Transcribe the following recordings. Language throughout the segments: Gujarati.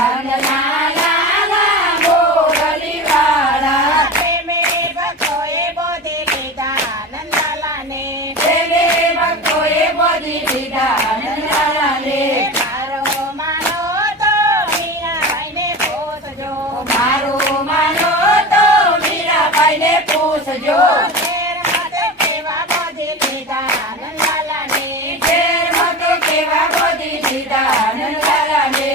નંદના લાલા મોરલી વાળા પ્રેમે ભક્તોએ બોધી લીધા નંદલાલાને પ્રેમે ભક્તોએ બોધી લીધા નંદલાલાને મારો માનો તો મીરાબાઈને પૂછજો મારો માનો તો મીરાબાઈને પૂછજો ઘેર મત કેવા બોધી લીધા નંદલાલાને ઘેરમાં તો કેવા બોધી લીધા નંદલાલાને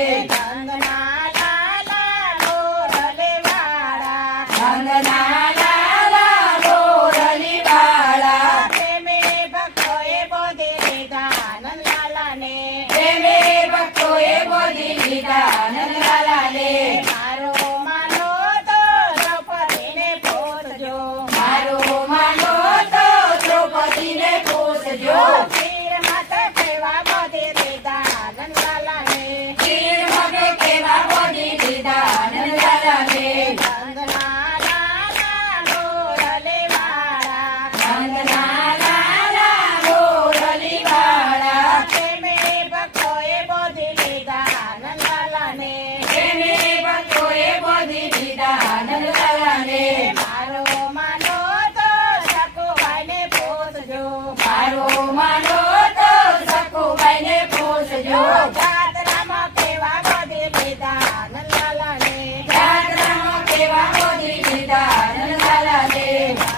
નંદના લાલા મોરલે વાળા નંદના લાલા મોરલી વાળા પ્રેમે ભક્તોએ બોધી લીધા નંદલાલાને પ્રેમે ભક્તોએ બોધી લીધા નંદલાલાને મારો માનો તો દ્રૌપદીને પૂછજો મારો માનો તો દ્રૌપદીને પૂછજો વીર મત કેવા બોધી લીધા નંદલાલાને ખીરમાં તો કેવા બોધી લીધા નંદલાલાને નંદના લાલા મોરલે વાળા નંદના લાલા મોરલી વાળા પ્રેમે ભક્તોએ બોધી લીધા નંદલાલાને પ્રેમે ભક્તોએ બોધી લીધા નંદલાલાને મારો માનો તો સકુબાઈને પૂછજો મારો માનો તો સખુબાઈને પૂછજો જાત્રામાં કેવા બોધી લીધા નંદલાલાને જાત્રામાં કેવા બોધી લીધા નંદલાલાને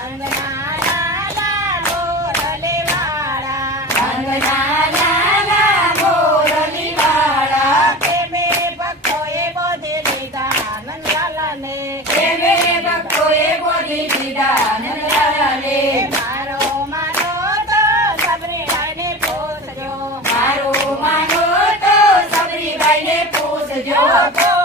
નંદના લાલા મોરલે વાળા નંદના લાલા મોરલી વાળા પ્રેમે ભક્તોએ બોધી લીધા નંદલાલાને પ્રેમે ભક્તોએ બોધી લીધા નંદલાલાને મારો માનો તો સબરીબાઈને પૂછજો મારો માનો તો સબરીબાઈને પૂછજો જો